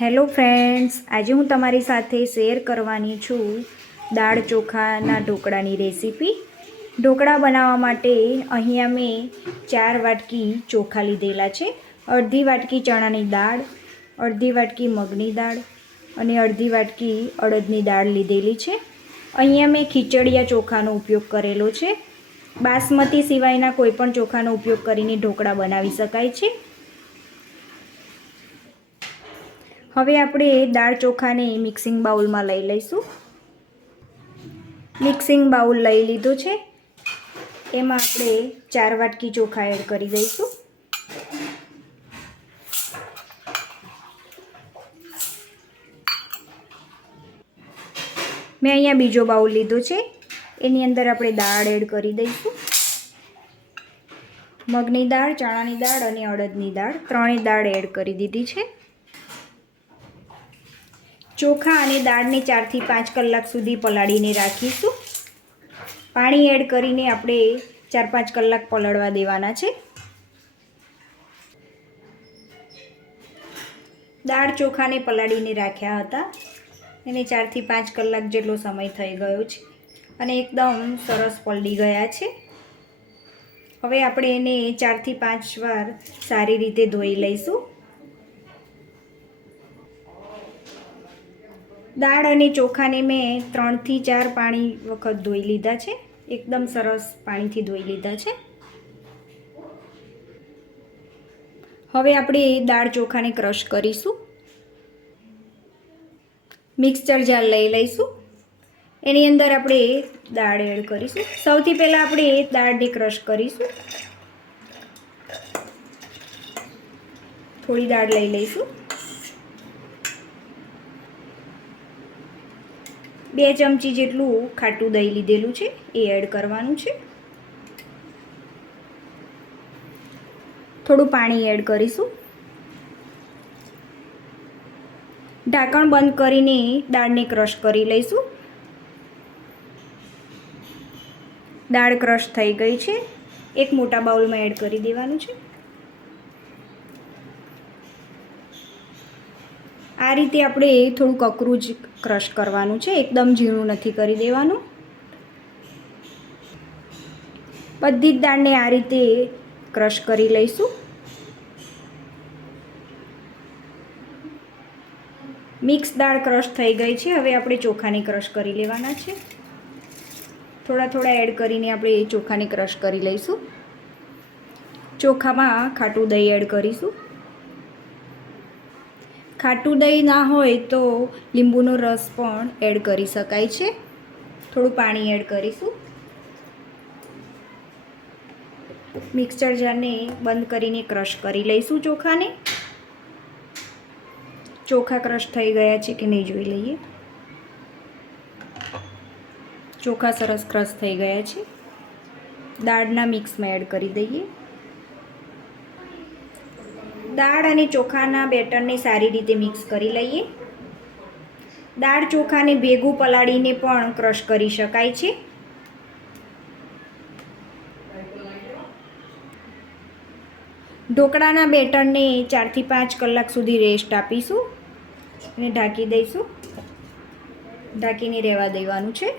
Hello friends, આજે હું તમારી સાથે શેર કરવાની છું દાળ ચોખાના ઢોકળાની રેસીપી. ઢોકળા બનાવવા માટે અહીંયા મેં ચાર વાટકી ચોખા લીધેલા છે. અડધી વાટકી ચણાની દાળ, અડધી વાટકી મગની દાળ અને અડધી વાટકી અડદની દાળ લીધેલી છે. અહીંયા મેં ખીચડિયા ચોખાનો ઉપયોગ કરેલો છે. બાસમતી સિવાયના કોઈપણ ચોખાનો ઉપયોગ કરીને ઢોકળા બનાવી શકાય છે. હવે આપણે દાળ ચોખાને મિક્સિંગ બાઉલમાં લઈ લઈશું. મિક્સિંગ બાઉલ લઈ લીધો છે. એમાં આપણે ચાર વાટકી ચોખા એડ કરી દઈશું. મેં અહીંયા બીજો બાઉલ લીધો છે. એની અંદર આપણે દાળ એડ કરી દઈશું. મગની દાળ, ચણાની દાળ અને અડદની દાળ. ત્રણેય દાળ એડ કરી દીધી છે. ચોખા અને દાળને ચારથી પાંચ કલાક સુધી પલાળીને રાખીશું. પાણી એડ કરીને આપણે ચાર પાંચ કલાક પલાળવા દેવાના છે. દાળ ચોખાને પલાળીને રાખ્યા હતા. એને ચારથી પાંચ કલાક જેટલો સમય થઈ ગયો છે અને એકદમ સરસ પલળી ગયા છે. હવે આપણે એને ચારથી પાંચ વાર સારી રીતે ધોઈ લઈશું. દાળ અને ચોખાને મેં ત્રણથી ચાર પાણી વખત ધોઈ લીધા છે. એકદમ સરસ પાણીથી ધોઈ લીધા છે. હવે આપણે દાળ ચોખાને ક્રશ કરીશું. મિક્સચર જાર લઈ લઈશું. એની અંદર આપણે દાળ એડ કરીશું. સૌથી પહેલાં આપણે દાળને ક્રશ કરીશું. થોડી દાળ લઈ લઈશું. બે ચમચી જેટલું ખાટું દહીં લીધેલું છે, એ એડ કરવાનું છે. થોડું પાણી એડ કરીશું. ઢાંકણ બંધ કરીને દાળને ક્રશ કરી લઈશું. દાળ ક્રશ થઈ ગઈ છે. એક મોટા બાઉલમાં એડ કરી દેવાનું છે. આ રીતે આપણે થોડું કકરું જ ક્રશ કરવાનું છે. એકદમ ઝીણું નથી કરી દેવાનું. બધી જ દાળને આ રીતે ક્રશ કરી લઈશું. મિક્સ દાળ ક્રશ થઈ ગઈ છે. હવે આપણે ચોખાને ક્રશ કરી લેવાના છે. થોડા થોડા એડ કરીને આપણે ચોખાને ક્રશ કરી લઈશું. ચોખામાં ખાટું દહીં એડ કરીશું. ખાટું દહીં ના હોય તો લીંબુનો રસ પણ એડ કરી શકાય છે. થોડું પાણી એડ કરીશું. મિક્સર જારને બંધ કરીને ક્રશ કરી લઈશું ચોખાને. ચોખા ક્રશ થઈ ગયા છે કે નહીં જોઈ લઈએ. ચોખા સરસ ક્રશ થઈ ગયા છે. દાળના મિક્સમાં એડ કરી દઈએ. દાળ અને ચોખાના બેટરને સારી રીતે મિક્સ કરી લઈએ. દાળ ચોખાને ભેગું પલાળીને પણ ક્રશ કરી શકાય છે. ઢોકળાના બેટરને ચારથી પાંચ કલાક સુધી રેસ્ટ આપીશું અને ઢાંકી દઈશું. ઢાંકીને રહેવા દેવાનું છે.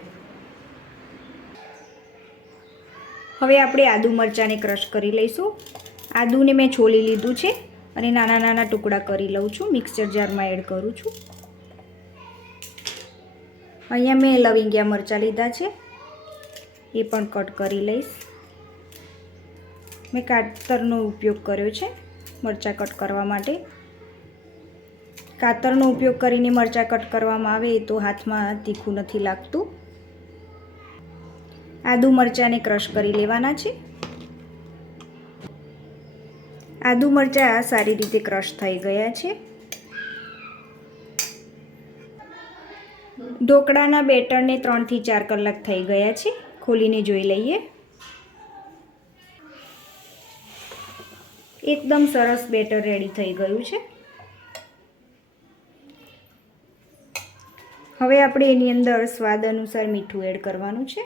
હવે આપણે આદુ મરચાંને ક્રશ કરી લઈશું. આદુને મેં છોલી લીધું છે. અને નાના નાના ટુકડા કરી લઉં છું. મિક્સર જારમાં એડ કરું છું. અહીંયા મેં લવિંગિયા મરચાં લીધા છે. એ પણ કટ કરી લઈશ. મેં કાતરનો ઉપયોગ કર્યો છે મરચાં કટ કરવા માટે. કાતરનો ઉપયોગ કરીને મરચાં કટ કરવામાં આવે તો હાથમાં તીખું નથી લાગતું. આદુ મરચાંને ક્રશ કરી લેવાના છે. આદુ મરચાં સારી રીતે ક્રશ થઈ ગયા છે. ઢોકળાના બેટરને ત્રણથી ચાર કલાક થઈ ગયા છે. ખોલીને જોઈ લઈએ. એકદમ સરસ બેટર રેડી થઈ ગયું છે. હવે આપણે એની અંદર સ્વાદ અનુસાર મીઠું એડ કરવાનું છે.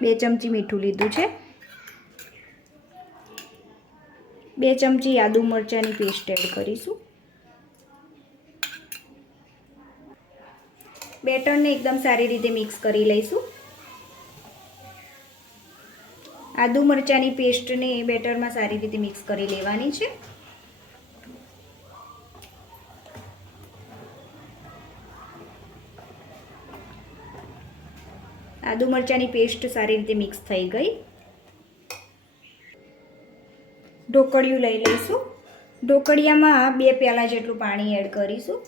બે ચમચી મીઠું લીધું છે. બે ચમચી આદુ મરચાંની પેસ્ટ એડ કરીશું. બેટરને એકદમ સારી રીતે મિક્સ કરી લઈશું. આદુ મરચાંની પેસ્ટને બેટરમાં સારી રીતે મિક્સ કરી લેવાની છે. આદુ મરચાંની પેસ્ટ સારી રીતે મિક્સ થઈ ગઈ. ઢોકળિયું લઈ લઈશું. ઢોકળિયામાં બે પ્યાલા જેટલું પાણી એડ કરીશું.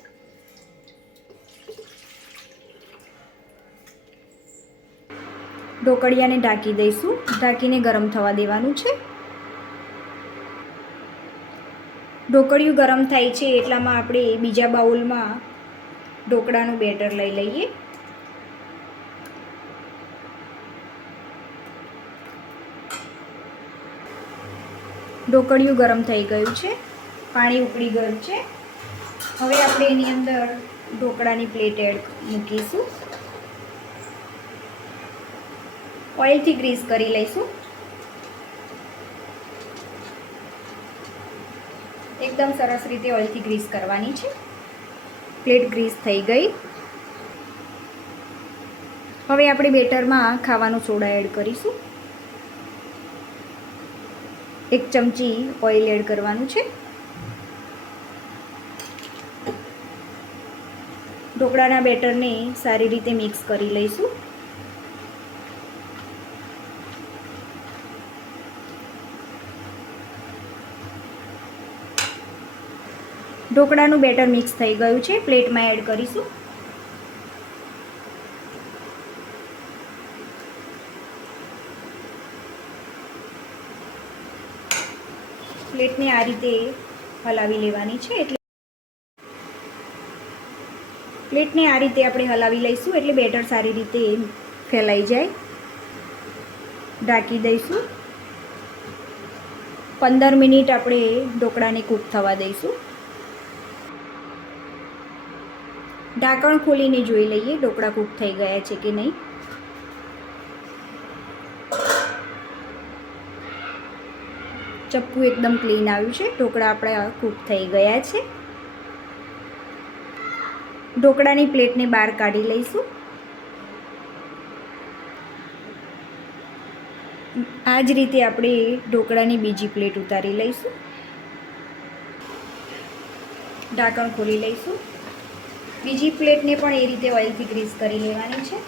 ઢોકળિયાને ઢાંકી દઈશું. ઢાંકીને ગરમ થવા દેવાનું છે. ઢોકળિયું ગરમ થાય છે એટલામાં આપણે બીજા બાઉલમાં ઢોકળાનું બેટર લઈ લઈએ. ઢોકળિયું ગરમ થઈ ગયું છે. પાણી ઉકળી ગયું છે. હવે આપણે એની અંદર ઢોકળાની પ્લેટ એડ મૂકીશું. ઓઇલથી ગ્રીસ કરી લઈશું. એકદમ સરસ રીતે ઓઇલથી ગ્રીસ કરવાની છે. પ્લેટ ગ્રીસ થઈ ગઈ. હવે આપણે બેટરમાં ખાવાનું સોડા એડ કરીશું. એક ચમચી ઓઇલ એડ કરવાનું છે. ઢોકળાના બેટરને સારી રીતે મિક્સ કરી લઈશું. ઢોકળાનું બેટર મિક્સ થઈ ગયું છે. પ્લેટમાં એડ કરીશું. પ્લેટને આ રીતે હલાવી લેવાની છે એટલે પ્લેટને આ રીતે આપણે હલાવી લઈશું એટલે બેટર સારી રીતે ફેલાઈ જાય. ઢાંકી દઈશું. પંદર મિનિટ આપણે ઢોકળાને કૂક થવા દઈશું. ઢાંકણ ખોલીને જોઈ લઈએ ઢોકળા કૂક થઈ ગયા છે કે નહીં. ચપ્પુ એકદમ ક્લીન આવ્યું છે. ઢોકળા આપણા કૂક થઈ ગયા છે. ઢોકળાની પ્લેટને બહાર કાઢી લઈશું. આ જ રીતે આપણે ઢોકળાની બીજી પ્લેટ ઉતારી લઈશું. ઢાંકણ ખોલી લઈશું. બીજી પ્લેટને પણ એ રીતે ઓઇલથી ગ્રીસ કરી લેવાની છે.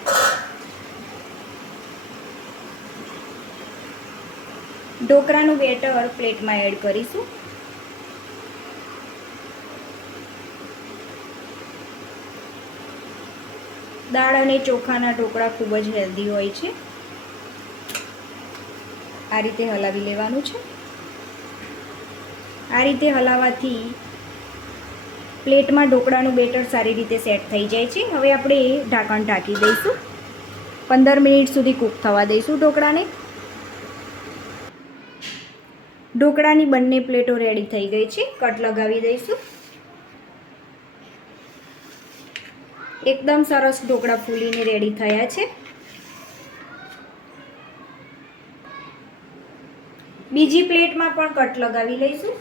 ઢોકળાનું બેટર પ્લેટમાં એડ કરીશું. દાળ અને ચોખાના ઢોકળા ખૂબ જ હેલ્ધી હોય છે. આ રીતે હલાવી લેવાનું છે. આ રીતે હલાવવાથી પ્લેટમાં ઢોકળાનું બેટર સારી રીતે સેટ થઈ જાય છે. હવે આપણે ઢાંકણ ઢાંકી દઈશું. પંદર મિનિટ સુધી કૂક થવા દઈશું ઢોકળાને. ઢોકળાની બંને પ્લેટો રેડી થઈ ગઈ છે. કટ લગાવી દઈશું. એકદમ સરસ ઢોકળા ફૂલીને રેડી થયા છે. બીજી પ્લેટમાં પણ કટ લગાવી લઈશું.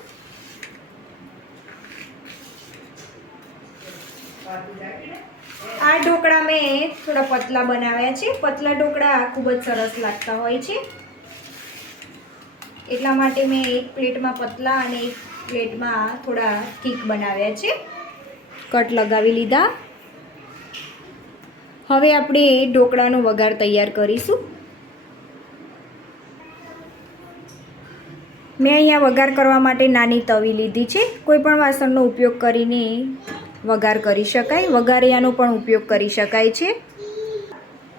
આ ઢોકળા મેં થોડા પતલા બનાવ્યા છે. પતલા ઢોકળા ખૂબ જ સરસ લાગતા હોય છે. એટલા માટે મેં એક પ્લેટમાં પતલા અને એક પ્લેટમાં થોડા થીક બનાવ્યા છે. કટ લગાવી લીધા. હવે આપણે ઢોકળાનો વઘાર તૈયાર કરીશું. મેં અહીંયા વઘાર કરવા માટે નાની તવી લીધી છે. કોઈ પણ વાસણનો ઉપયોગ કરીને વઘાર કરી શકાય. વઘારિયાનો પણ ઉપયોગ કરી શકાય છે.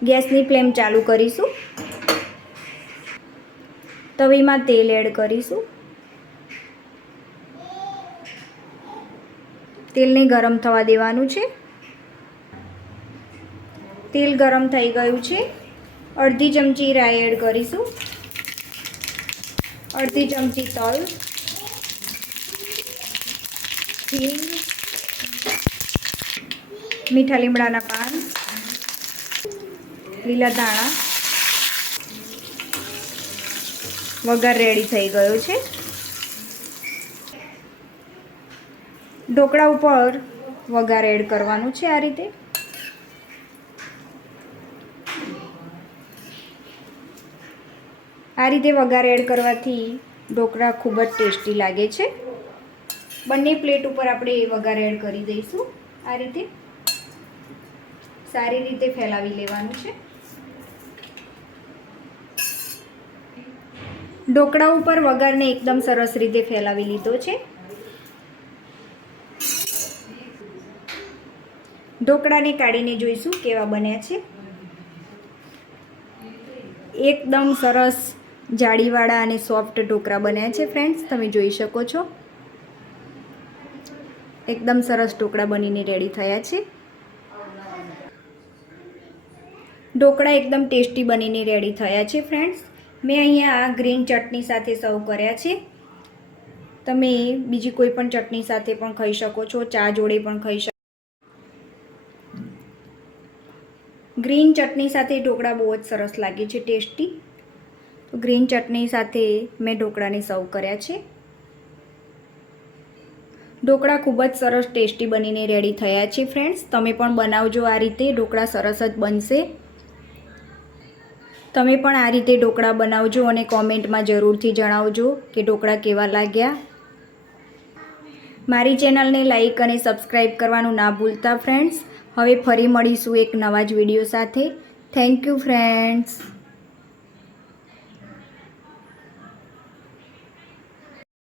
ગેસની ફ્લેમ ચાલુ કરીશું. તવીમાં તેલ એડ કરીશું. તેલને ગરમ થવા દેવાનું છે. તેલ ગરમ થઈ ગયું છે. અડધી ચમચી રાઈ એડ કરીશું. અડધી ચમચી તલ. હિંગ મીઠા લીમડાના પાન. લીલા ધાણા. વઘાર રેડી થઈ ગયો છે. ઢોકળા ઉપર વઘાર એડ કરવાનું છે આ રીતે. આ રીતે વઘાર એડ કરવાથી ઢોકળા ખૂબ જ ટેસ્ટી લાગે છે. બંને પ્લેટ ઉપર આપણે વઘાર એડ કરી દઈશું. આ રીતે સારી રીતે ફેલાવી લેવાનું છે. ઢોકળા ઉપર વઘારને એકદમ સરસ રીતે ફેલાવી લીધો છે. ઢોકળાને કાઢીને જોઈશું કેવા બન્યા છે. એકદમ સરસ જાળીવાળા અને સોફ્ટ ઢોકળા બન્યા છે ફ્રેન્ડ્સ, તમે જોઈ શકો છો. એકદમ સરસ ઢોકળા બનીને રેડી થયા છે. ઢોકળા એકદમ ટેસ્ટી બનીને રેડી થયા છે ફ્રેન્ડ્સ. મેં અહીંયા આ ગ્રીન ચટણી સાથે સર્વ કર્યા છે. તમે બીજી કોઈ પણ ચટણી સાથે પણ ખાઈ શકો છો, ચા જોડે પણ ખાઈ શકો ગ્રીન ચટણી સાથે ઢોકળા બહુ જ સરસ લાગે છે, ટેસ્ટી. તો ગ્રીન ચટણી સાથે મેં ઢોકળાને સર્વ કર્યા છે. ઢોકળા ખૂબ જ સરસ ટેસ્ટી બનીને રેડી થયા છે ફ્રેન્ડ્સ તમે પણ બનાવજો આ રીતે, ઢોકળા સરસ જ બનશે. તમે પણ આ રીતે ઢોકળા બનાવજો અને કોમેન્ટમાં જરૂરથી જણાવજો કે ઢોકળા કેવા લાગ્યા. મારી ચેનલને લાઈક અને સબસ્ક્રાઈબ કરવાનું ના ભૂલતા, ફ્રેન્ડ્સ. હવે ફરી મળીશું એક નવા જ વીડિયો સાથે. Thank you, friends.